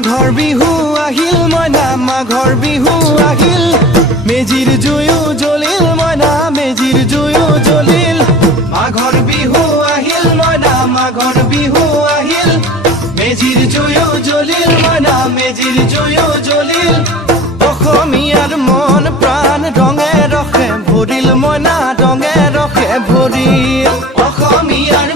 মাঘৰ বিহু আহিল মইনা মাঘৰ বিহু আহিল মেজিৰ জুয়ো জ্বলিল মইনা মেজিৰ জুয়ো জ্বলিল মাঘৰ বিহু আহিল মইনা মাঘৰ বিহু আহিল মেজিৰ জুয়ো জ্বলিল মইনা মেজিৰ জুয়ো জ্বলিল অসমীয়াৰ মন প্ৰাণ ৰঙে ৰসে ভৰিল মইনা ৰঙে ৰসে ভৰিল অসমীয়াৰ